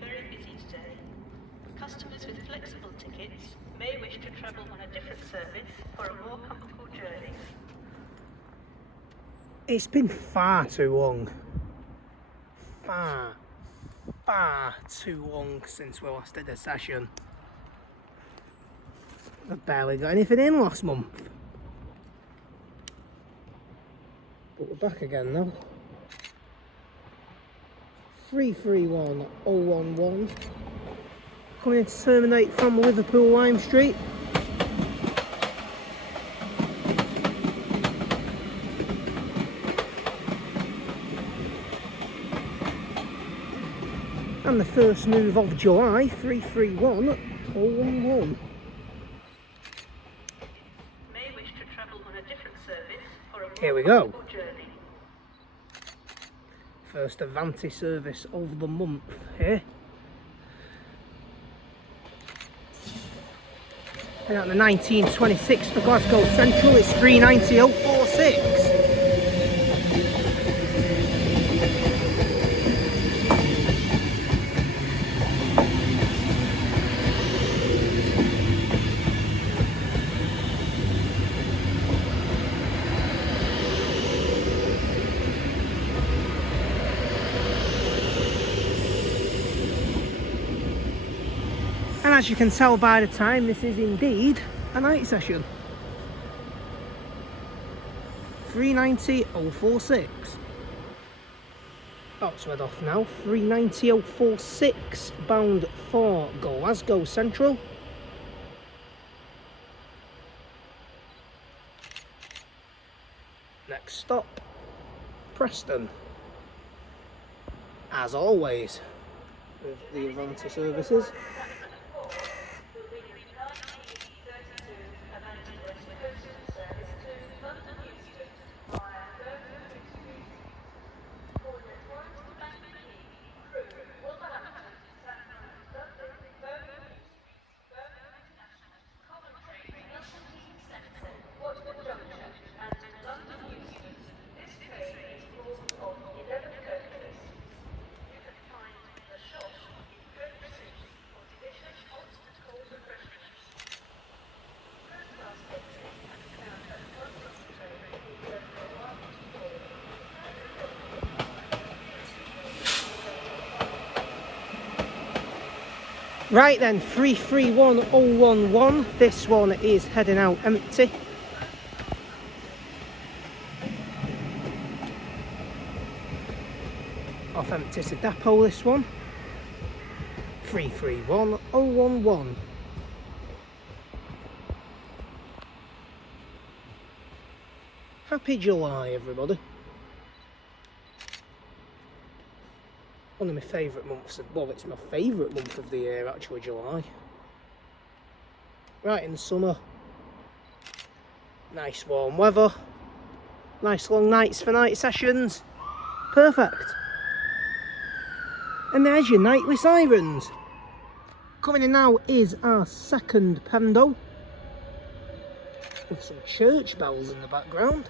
be very busy today. Customers with flexible tickets may wish to travel on a different service for a more comfortable journey. It's been far too long. Far too long since we last did a session. I barely got anything in last month. But we're back again now. 331011. Coming in to terminate from Liverpool Lime Street. And the first move of July, 331011. May wish to travel on a different service for a more Here we go. comfortable journey. First Avanti service of the month here. And at the 1926 for Glasgow Central, it's 390.046. And as you can tell by the time, this is indeed a night session. 390.046. About to head off now. 390.046 bound for Glasgow Central. Next stop, Preston. As always, with the Avanti services. Right then, 331011. This one is heading out empty. Off empty to depot, this one. 331011. Happy July, everybody. One of my favourite months, well, it's my favourite month of the year actually, July. Right in the summer. Nice warm weather. Nice long nights for night sessions. Perfect. And there's your nightly sirens. Coming in now is our second Pendo. With some church bells in the background.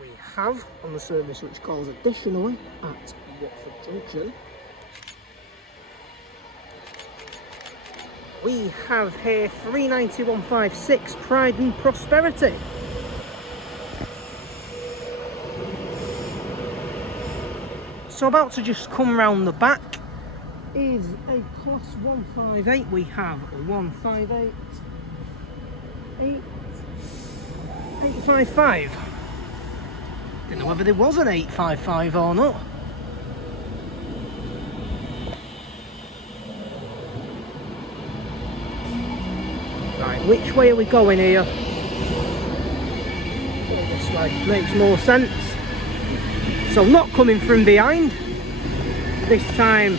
We have on the service which calls additionally at Watford Junction. We have here 39156 Pride and Prosperity. So about to just come round the back is a class 158. We have 158 855. Didn't know whether there was an 855 or not. Right, which way are we going here? This way makes more sense. So not coming from behind. This time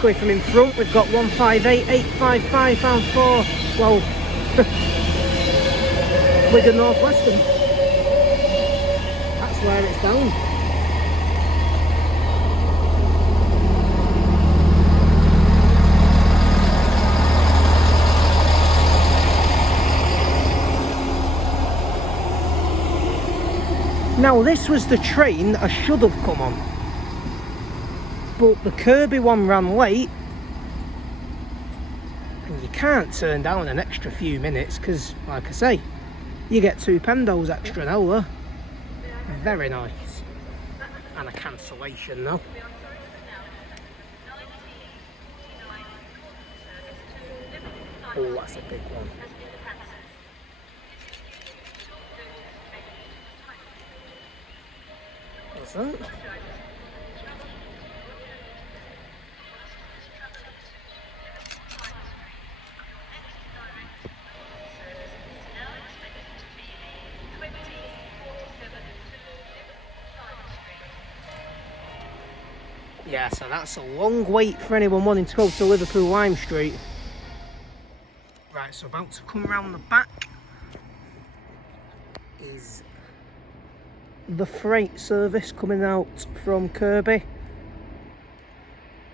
going from in front. We've got 158 855 bound for, well, Wigan Northwestern. Where it's down. Now this was the train that I should have come on. but the Kirby one ran late, and you can't turn down an extra few minutes because, like I say, you get £2 extra an hour. Very nice. And a cancellation though. Oh, that's a big one. What's that? Yeah, so that's a long wait for anyone wanting to go to Liverpool Lime Street. Right, so about to come round the back is the freight service coming out from Kirby.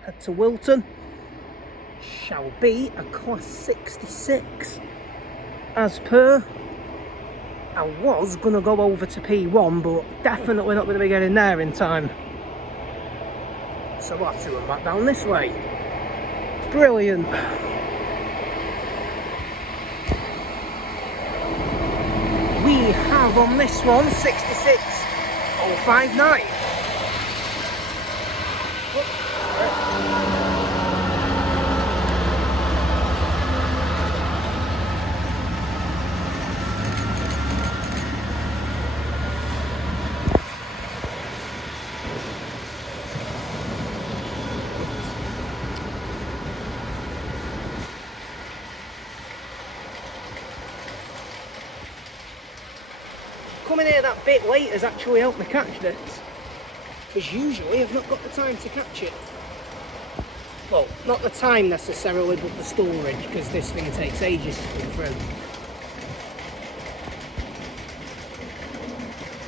Head to Wilton. Shall be a class 66 as per. I was going to go over to P1, but definitely not going to be getting there in time. So we'll have to run back down this way. Brilliant. We have on this one 66059. Coming here that bit late has actually helped me catch this, because usually I've not got the time to catch it. Well, not the time necessarily, but the storage, because this thing takes ages to come through.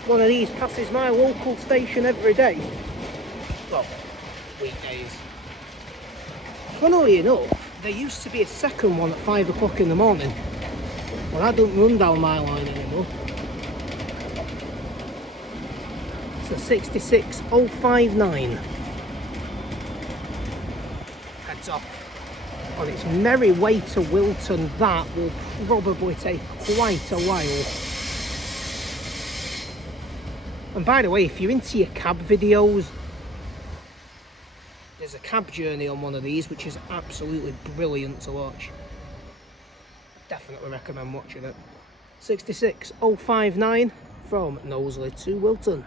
One of these passes my local station every day. Well, weekdays. Funnily enough, there used to be a second one at 5 o'clock in the morning. Well, I don't run down my line anymore. So 66059 heads off on its merry way to Wilton. That will probably take quite a while. And by the way, if you're into your cab videos, there's a cab journey on one of these which is absolutely brilliant to watch. Definitely recommend watching it. 66059 from Knowsley to Wilton.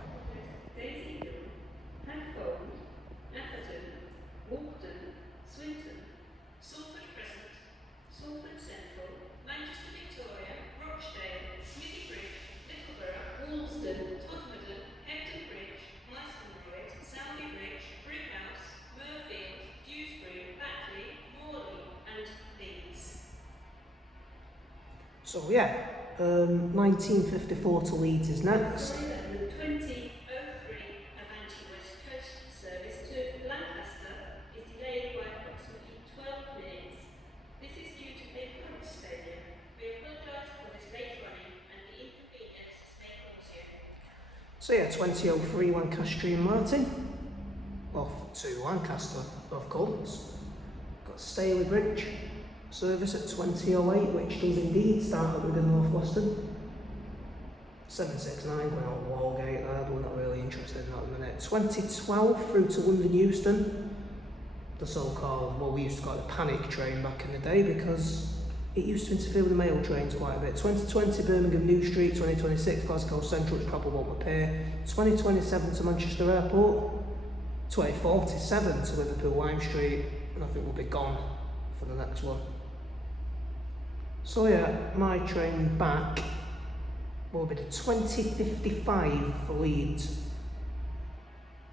So yeah, 1954 to Leeds is next. 2003 Avanti West Coast service to Lancaster is delayed by approximately 12 minutes. This is due to vehicle failure. We apologise for this late running and the inconvenience this may cause you. So yeah, 2003 Lancastrian Martin, off to Lancaster, of course. Got Staley Bridge service at 2008, which does indeed start at Wigan North Western. 769 going out Wallgate there, but we're not really interested in that at the minute. 2012 through to London Euston, the so-called, well, we used to call it the panic train back in the day because it used to interfere with the mail trains quite a bit. 2020 Birmingham New Street, 2026 Glasgow Central, which probably won't appear. 2027 to Manchester Airport, 2047 to Liverpool Lime Street, and I think we'll be gone for the next one. So yeah, my train back will be the 2055 for Leeds,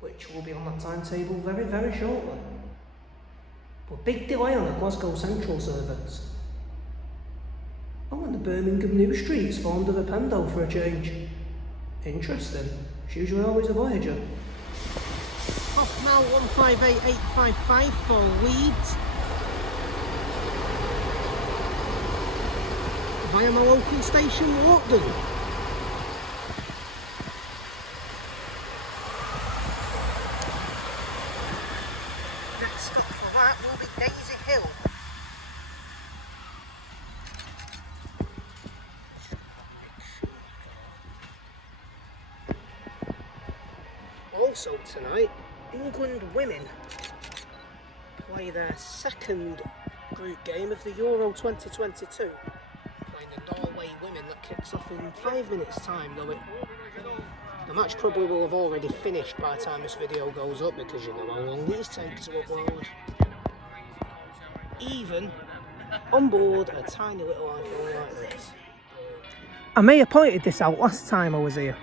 which will be on that timetable very, very shortly. But big delay on the Glasgow Central service. Oh, and the Birmingham New Street's formed of a Pendo for a change. Interesting. It's usually always a Voyager. Off now 158855 for Leeds. Via my local station, Walkden. Also tonight, England women play their second group game of the Euro 2022. Playing the Norway women that kicks off in 5 minutes time, though the match probably will have already finished by the time this video goes up, because you know how long these take to upload. Even on board a tiny little iPhone like this. I may have pointed this out last time I was here,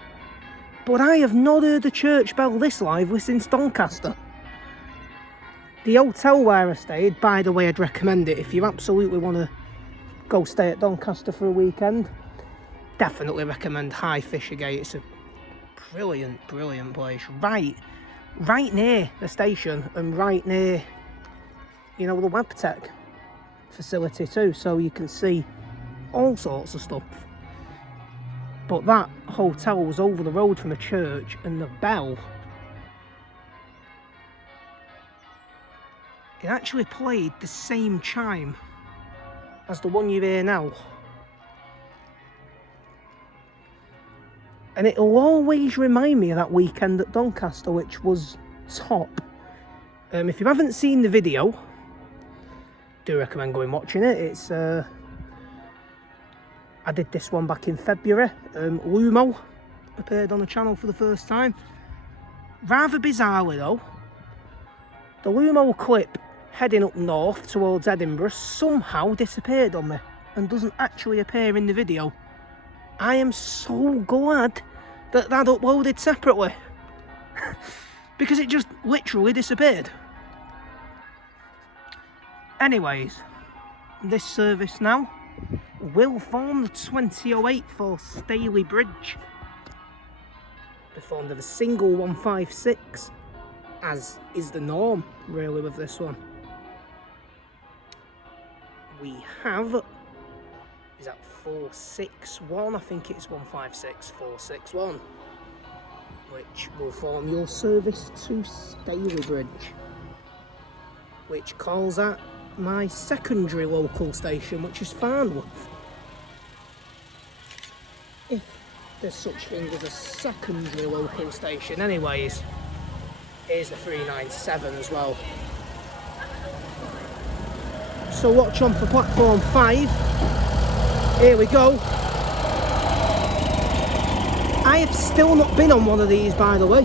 but I have not heard the church bell this lively since Doncaster. The hotel where I stayed, by the way, I'd recommend it if you absolutely want to go stay at Doncaster for a weekend. Definitely recommend High Fishergate. It's a brilliant, brilliant place. Right near the station and right near, you know, the WebTech facility too, so you can see all sorts of stuff. But that hotel was over the road from a church, and the bell, it actually played the same chime as the one you hear now. And it'll always remind me of that weekend at Doncaster, which was top. If you haven't seen the video, do recommend going watching it. It's I did this one back in February. Lumo appeared on the channel for the first time. Rather bizarrely though, the Lumo clip heading up north towards Edinburgh somehow disappeared on me and doesn't actually appear in the video. I am so glad that uploaded separately because it just literally disappeared. Anyways, this service now will form the 2008 for Staley Bridge. Performed of a single 156, as is the norm really with this one. We have, is that 461? I think it's 156, 461, which will form your service to Staley Bridge, which calls at my secondary local station, which is Farnworth. If there's such thing as a secondary local station. Anyways, here's the 397 as well. So watch on for platform 5. Here we go. I have still not been on one of these, by the way.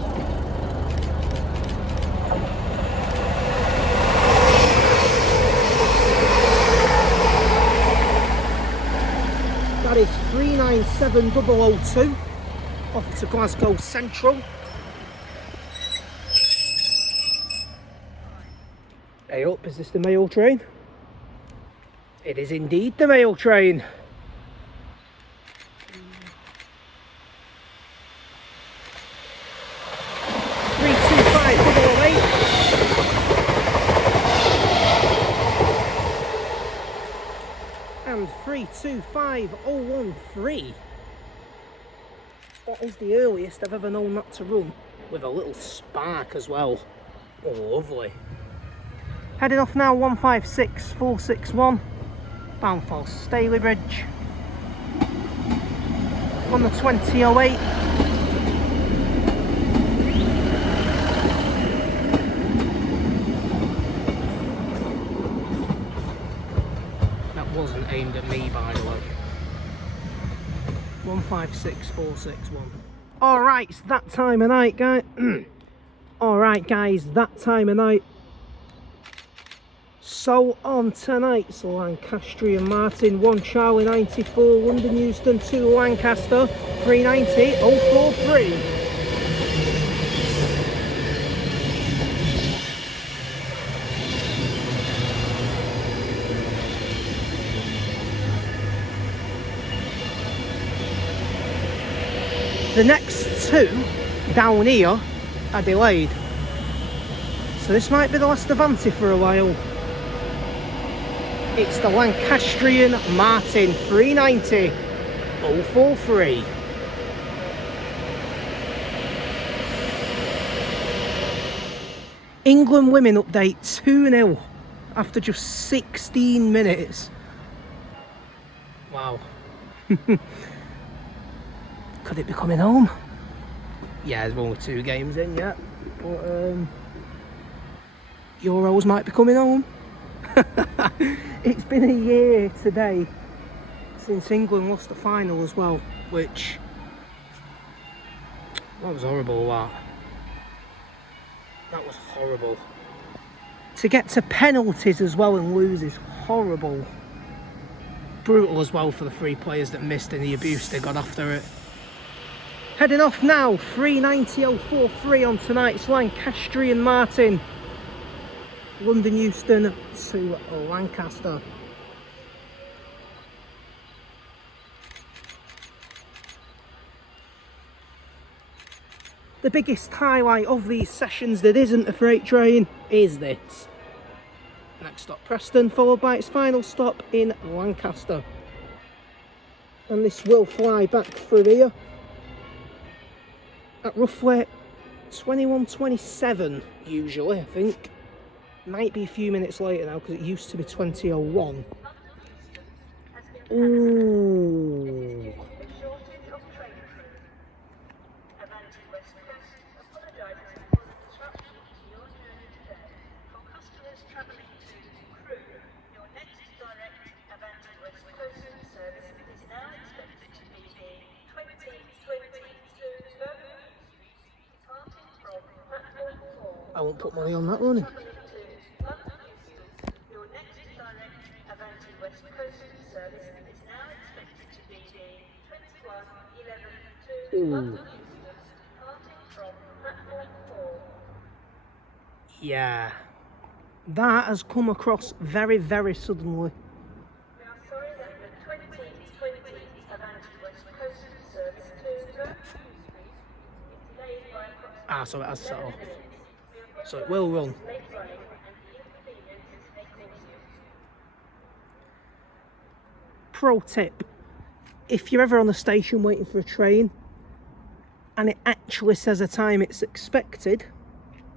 That is 397002 off to Glasgow Central. Hey up, is this the mail train? It is indeed the mail train. And 325013. That is the earliest I've ever known that to run, with a little spark as well. Oh, lovely. Heading off now, 156461, bound for Staley Bridge on the 2008. Wasn't aimed at me, by the way. 156461. Alright, it's that time of night, guys. Alright, guys, that time of night. So, on tonight's Lancastrian Martin 1 Charlie 94, London Euston 2 Lancaster 390 043. The next two down here are delayed, so this might be the last Avanti for a while. It's the Lancastrian Martin 390 043. England women update 2-0 after just 16 minutes. Wow. Could it be coming home? Yeah, there's only 2 games in yet. But Euros might be coming home. It's been a year today since England lost the final as well, which... that was horrible, that. That was horrible. To get to penalties as well and lose is horrible. Brutal as well for the 3 players that missed and the abuse they got after it. Heading off now, 3:90.043 on tonight's Lancastrian Martin. London Euston to Lancaster. The biggest highlight of these sessions that isn't a freight train is this. Next stop Preston, followed by its final stop in Lancaster. And this will fly back through here at roughly 21:27 usually, I think. Might be a few minutes later now because it used to be 20:01. Ooh. I won't put money on that running. Ooh. Yeah, that has come across very, very suddenly. Ah, so it has set off. So it will run. Pro tip, if you're ever on a station waiting for a train and it actually says a time it's expected,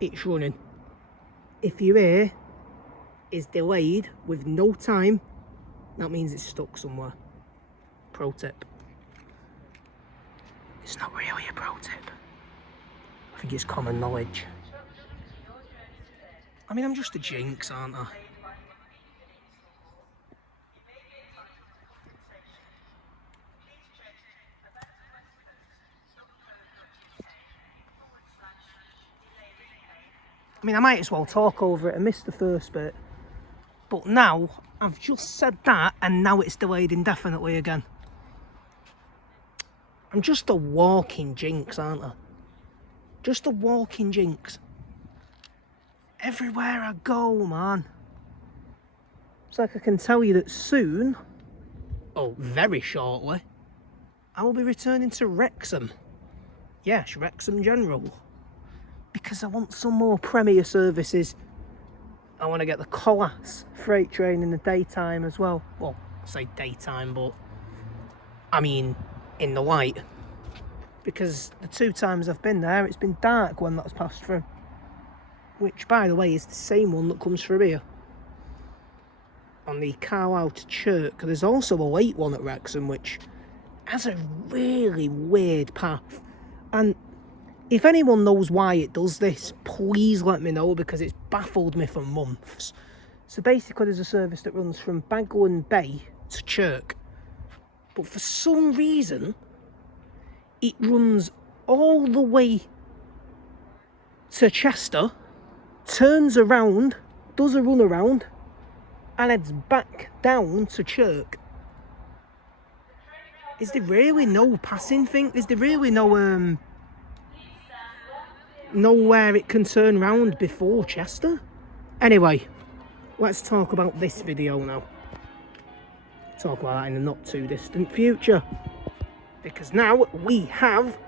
it's running. If your ear is delayed with no time, that means it's stuck somewhere. Pro tip. It's not really a pro tip. I think it's common knowledge. I mean, I'm just a jinx, aren't I? I mean, I might as well talk over it. I missed the first bit. But now, I've just said that, and now it's delayed indefinitely again. I'm just a walking jinx, aren't I? Just a walking jinx. Everywhere I go, man. It's like I can tell you that soon, oh, very shortly, I will be returning to Wrexham. Yes, Wrexham General. Because I want some more Premier services. I want to get the Colas freight train in the daytime as well. Well, I say daytime, but I mean in the light. Because the 2 times I've been there, it's been dark when that's passed through. Which, by the way, is the same one that comes through here. On the Carlisle to Chirk. There's also a late one at Wrexham, which has a really weird path. And if anyone knows why it does this, please let me know, because it's baffled me for months. So basically there's a service that runs from Bagland Bay to Chirk. But for some reason, it runs all the way to Chester, turns around, does a run around, and heads back down to Chirk. Is there really no passing thing? Is there really no nowhere it can turn round before Chester? Anyway, let's talk about this video now. Talk about that in the not too distant future. Because now we have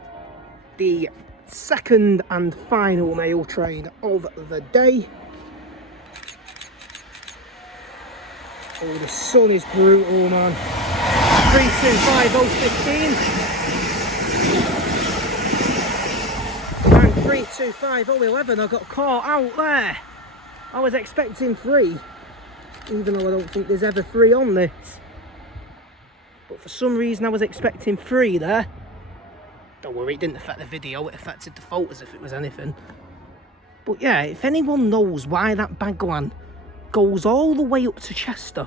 the second and final mail train of the day. Oh, the sun is brutal, man. 325.015. And 325.011, I got caught out there. I was expecting 3, even though I don't think there's ever 3 on this. But for some reason I was expecting 3 there. Don't worry, it didn't affect the video, it affected the photos if it was anything. But yeah, if anyone knows why that bagwan goes all the way up to Chester,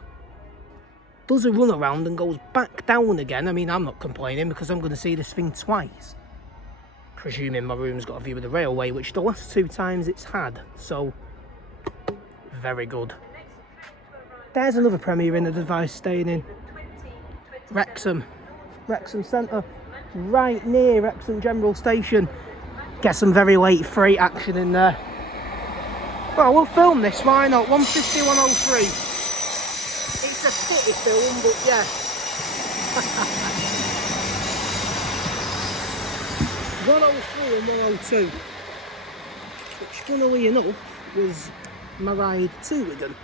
does a run around and goes back down again, I mean, I'm not complaining because I'm going to see this thing twice. Presuming my room's got a view of the railway, which the last 2 times it's had, so very good. There's another Premier Inn the device staying in. Wrexham Centre, right near Wrexham General Station. Get some very late freight action in there. Well, we'll film this, why not? 150, 103. It's a city film, but yeah. 103 and 102. Which, funnily enough, was my ride to Wigan.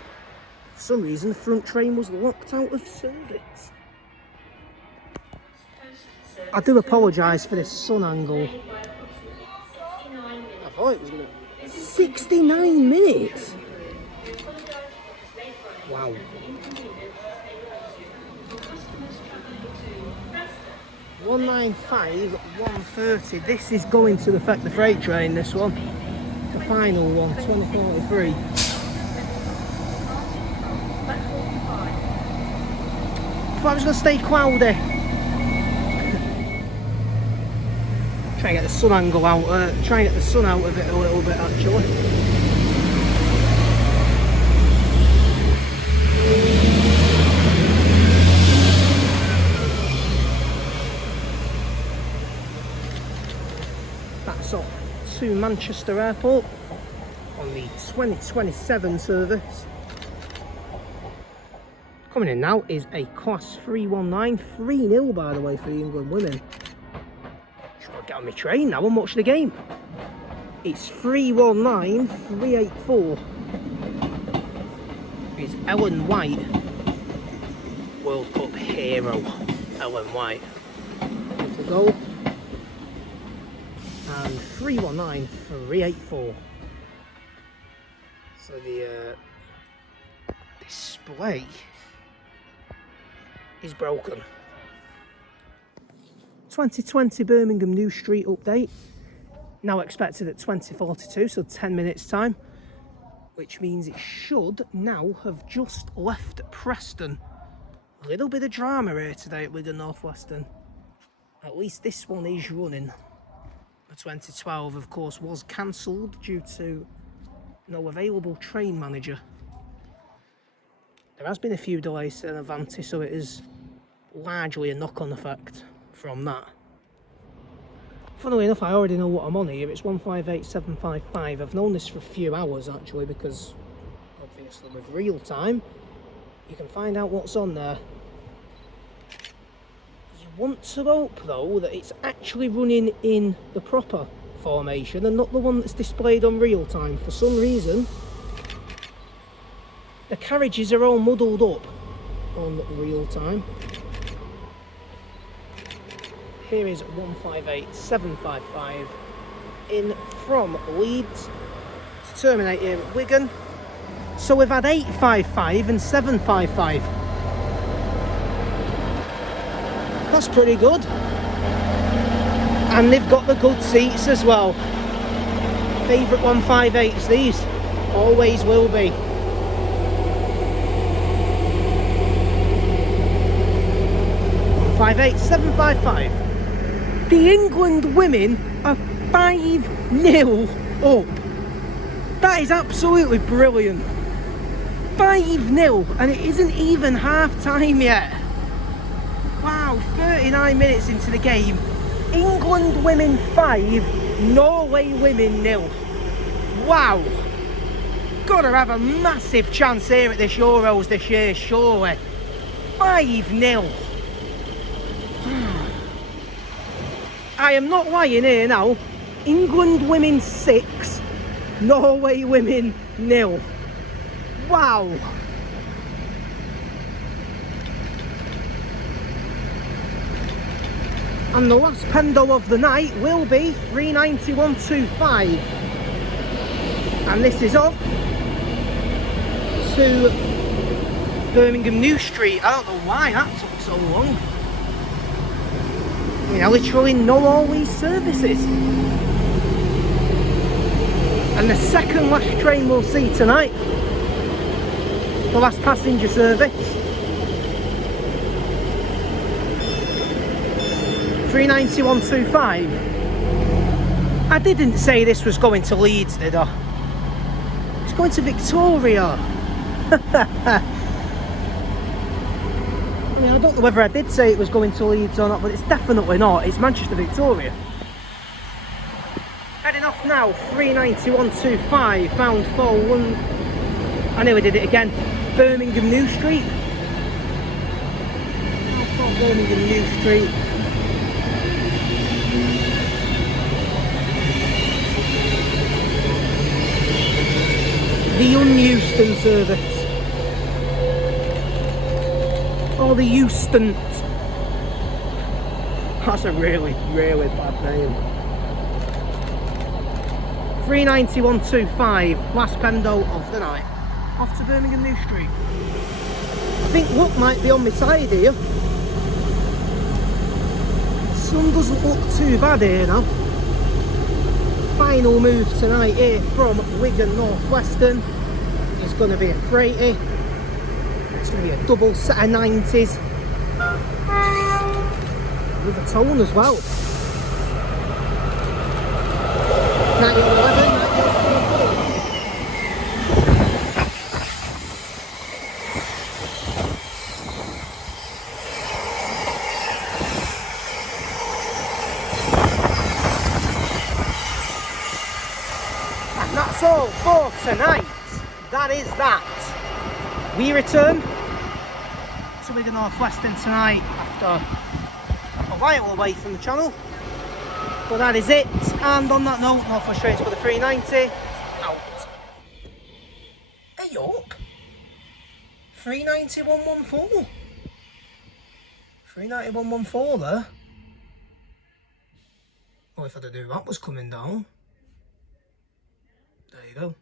For some reason, the front train was locked out of service. I do apologise for this sun angle. I thought it was going to... 69 minutes? Wow. 195, 130. This is going to affect the freight train, this one. The final one, 2043. Thought it was going to stay cloudy. Try and get the sun angle out, try and get the sun out of it a little bit actually. That's off to Manchester Airport on the 2027 service. Coming in now is a Class 319, 3-0 by the way for the England women. Get on my train now and watch the game. It's 319, 384. It's Ellen White, World Cup hero, Ellen White. With the goal. And 319, 384. So the display is broken. 2020 Birmingham New Street update, now expected at 20:42, so 10 minutes time, which means it should now have just left Preston. A little bit of drama here today at Wigan North Western. At least this one is running. The 2012 of course was cancelled due to no available train manager. There has been a few delays in Avanti, so it is largely a knock-on effect from that. Funnily enough, I already know what I'm on here. It's 158755. I've known this for a few hours actually, because obviously with real time you can find out what's on there. You want to hope though that it's actually running in the proper formation and not the one that's displayed on real time. For some reason the carriages are all muddled up on real time. Here is 158755 in from Leeds to terminate here at Wigan. So we've had 855 and 755. That's pretty good. And they've got the good seats as well. Favourite 158s these. Always will be. 158, 755. The England women are 5-0 up. That is absolutely brilliant. 5-0 and it isn't even half time yet. Wow, 39 minutes into the game. England women 5, Norway women 0. Wow. Gotta have a massive chance here at this Euros this year, surely. 5-0. I am not lying here now. England women 6, Norway women 0. Wow. And the last pendo of the night will be 391.25. And this is off to Birmingham New Street. I don't know why that took so long. I mean, I literally know all these services. And the second last train we'll see tonight, the last passenger service, 39125. I didn't say this was going to Leeds, did I? It's going to Victoria. I mean, I don't know whether I did say it was going to Leeds or not, but it's definitely not. It's Manchester Victoria. Heading off now, 39125, bound for one. I nearly did it again. Birmingham New Street. Bound for Birmingham New Street. The un-Euston service. Or the Euston. That's a really, really bad name. 39125, last Pendo of the night. Off to Birmingham New Street. I think luck might be on my side here. Sun doesn't look too bad here now. Final move tonight here from Wigan Northwestern is going to be a freighty. It's going to be a double set of 90s with a tone as well. 9011, 9011. And that's all for tonight. That is that. We return to Wigan Northwestern tonight after a while away from the channel. But that is it. And on that note, no frustrations for the 390. Out. Hey up. 39114. 39114 there. Oh, if I knew that was coming down. There you go.